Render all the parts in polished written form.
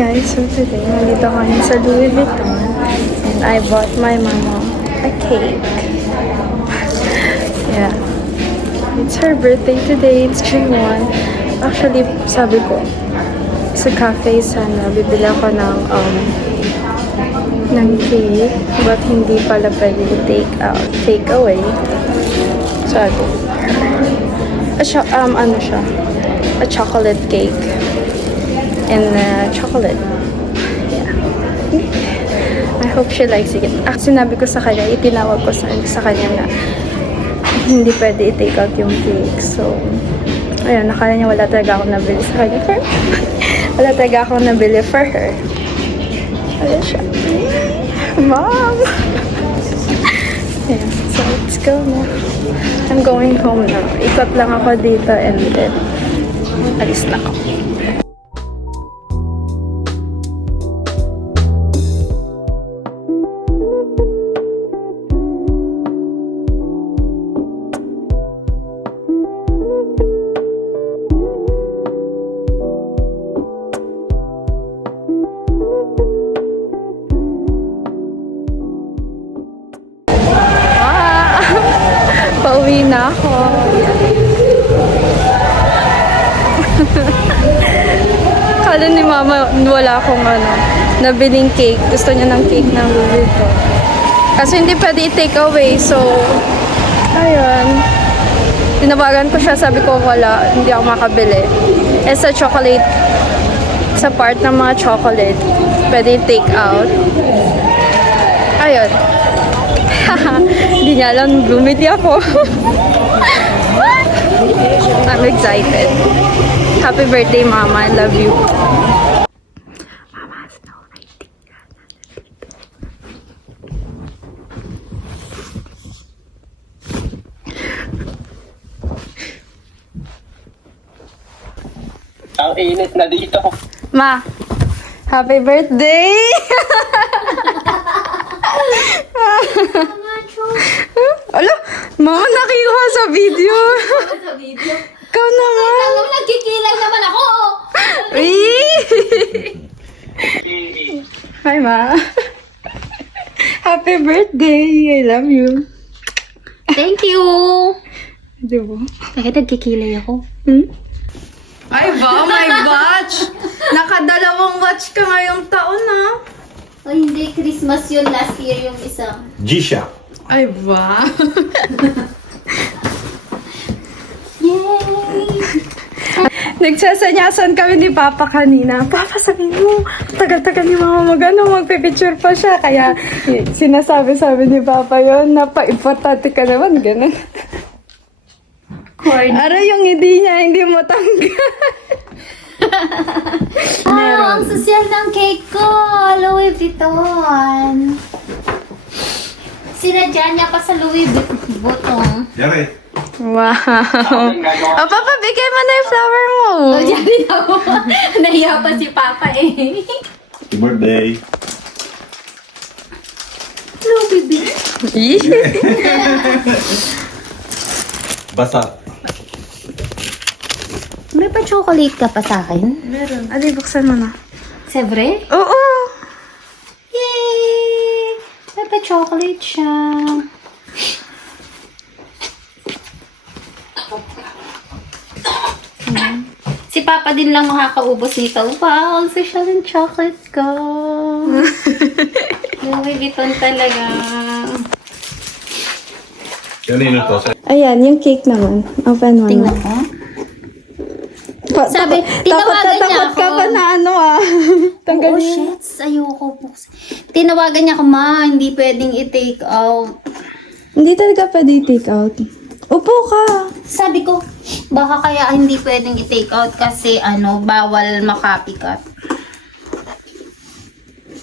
Guys, so today, nandito kami sa Louis Vuitton and I bought my mama a cake. Yeah. It's her birthday today. It's June 1. Actually, sabi ko, sa cafe sana, bibili ako ng cake, but hindi pala pwede take away. Sabi, ano siya? A chocolate cake. And chocolate. Yeah. I hope she likes it. Sinabi ko sa kanya, itinawag ko sa kanya na hindi pwede i-take out yung cake. So, ayun, nakala niya wala talaga akong nabili sa kanya wala talaga akong nabili for her. Ayun siya. Mom! Yeah, so let's go na. I'm going home now. Ikot lang ako dito and then alis na ako. Pauwi na ako. Kala ni mama wala akong nabiling cake. Gusto niya ng cake ng Louis Vuitton. Kasi hindi pwede i-take away. So, ayun. Tinawagan ko siya. Sabi ko wala. Hindi ako makabili. Eh sa chocolate, sa part ng mga chocolate, pwede i-take out. Ayun. Hindi niya alam, bumili ako. I'm excited. Happy birthday, Mama. I love you. Mama, snow ready. Ang init na dito. Ma, happy birthday! Ala, mama nakiha sa video. Sa video. Ikaw naman. Alam, nagkikilay naman ako. Hi, Ma. Happy birthday. I love you. Thank you. Di ba? Bakit nagkikilay ako? Ay ba, my watch. Nakadalawang watch ka ngayong taon, ha? Oh, hindi. Christmas yun. Last year yung isa. G-Shock. Ay ba? Yay! Nagsasanyasan kami ni Papa kanina. Papa, sabihin mo, tagal-tagal ni Mama magpipicture pa siya. Kaya sinasabi-sabi ni Papa yon napaka-importante ka naman, ganun. Aray, yung hindi mo tanggal. Ang sosyal ng cake ko. Louis Vuitton. Sinadya niya pa sa Louis Vuitton. Yari. Wow. O, Papa, bigay mo na yung flower mo. Oh, dyan ako. Nahiya pa si Papa eh. Happy birthday. Louis Vuitton. Basa. May pa-chocolate ka pa sa akin? Meron. Adi, buksan mo na. Sebre? Oo. Yay! May pa-chocolate siya. Si Papa din lang makakaubos nito. Wow, ang social ng chocolate ko. Louis Vuitton talaga. Kanino to? Ayan, yung cake naman. Open mo Tingnan na. ko. Sabi, tinawagan niya Takot ka ako. ba na Oh, Tanggalin mo. shit. Ayoko buksan. Tinawagan niya ako, ma. Hindi pwedeng i-take out. Hindi talaga pwede i-take out. Upo ka. Sabi ko, baka kaya hindi pwedeng i-take out kasi bawal makapikat.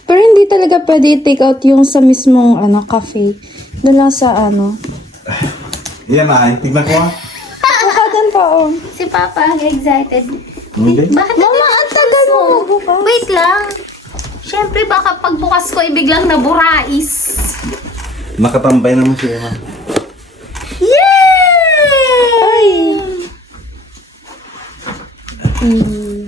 Pero hindi talaga pwede i-take out yung sa mismong cafe. Doon lang sa Yan ay, tignan ko ah. Buka doon pa, Si Papa, excited. Hindi. Bakit Mama, ang tagal mo magbukas. Wait lang. Siyempre, baka pagbukas ko, biglang naburais. Nakatambay naman siya. Yay! Ay.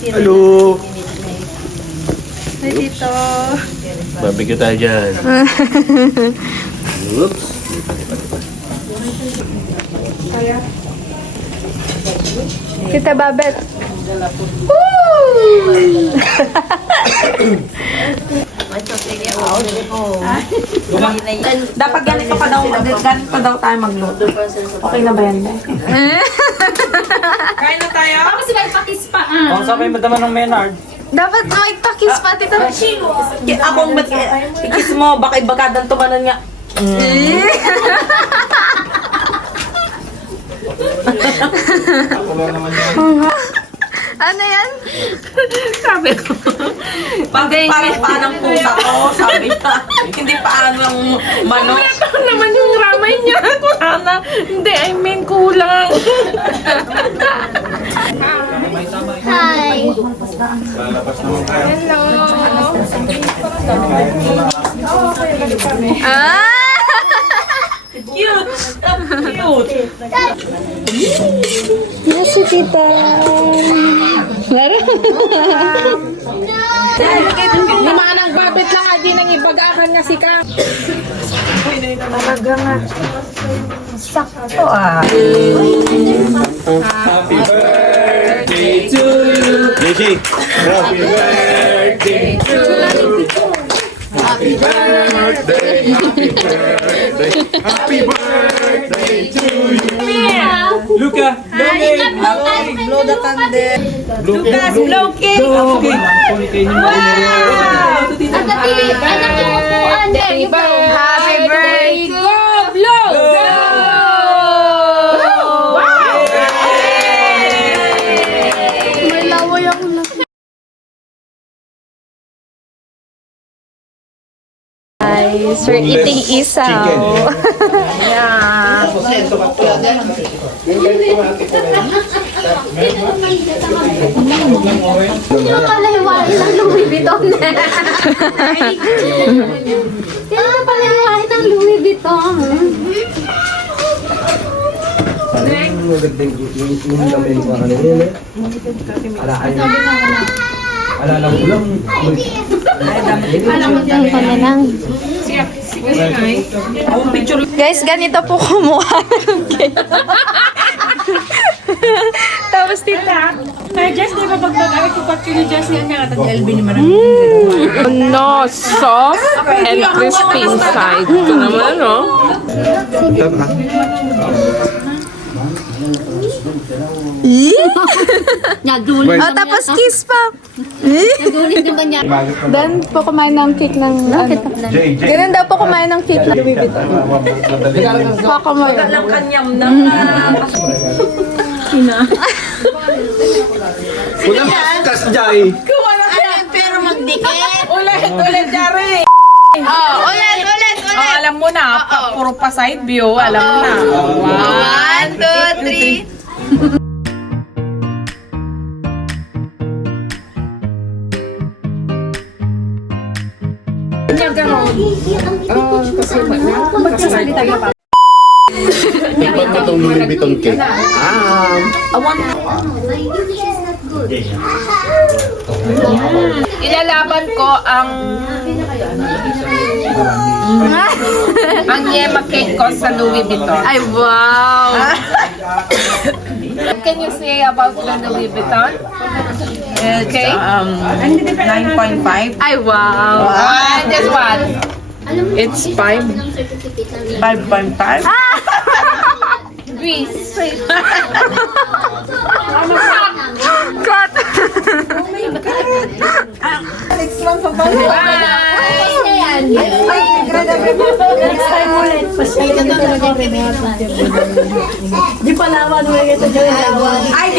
Hello! Hi, Tito. Barbecue tayo dyan. Oops. Tita Babet. Dapat ganito pa daw tayo magluto. Okay na ba yan? Kain na tayo? Kasi may pakis pa ah. Kung sabay mo naman ng Menard. Dapat may pakis pa, Tita. Akong ikis mo, baka ibagkadang tumanan nga. Ano yan? Sabi ko. Parang paanang pusa ko, sabi niya. Hindi paanang manok. Ito naman yung ramay niya. Kulana. Hindi, I mean kulang. Hi. Lalabas naman tayo. Ah! Cute. Cute. Yes, si Tita. Limanang babit lang, di nang ibagakan nga si Ka. Talaga nga. Sakto ah. JC! Happy birthday to you. Happy birthday, happy birthday, happy birthday to you. Luca, Blow the candle. Lucas, blow cake. Anak yung upuan. There you go. Happy birthday! Go, blow. May laway ako na. Guys, we're eating isaw. Hindi na pala hiwain ng Louis Vuitton. Hindi na pala hiwain ng Louis Vuitton. Alam ko na lang. Guys, ganito po kumuha ng cake. Tapos tita, No, soft and crispy inside. Ito naman, no? Nadulit oh, tapos kiss pa. Nadulit naman niya. Dan po kumain ng cake ng ano. Ganun daw po kumain ng cake ng Louis Vuitton. Baka mo yun. Lang kanyam na. Una mas Jai. Pero magdikit. Ulit, Jari. Ulit. Oh, alam mo na, puro pa side view, alam mo na. 1, 2, 3. Tikman mo itong Louis Vuitton cake. Ilalaban ko ang yema cake ko sa Louis Vuitton. Ay, wow. Can you say about the Louis Vuitton? Okay. 9.5. Ay, wow. And this one? It's 5. 5.5. Greece. Cut. Ay,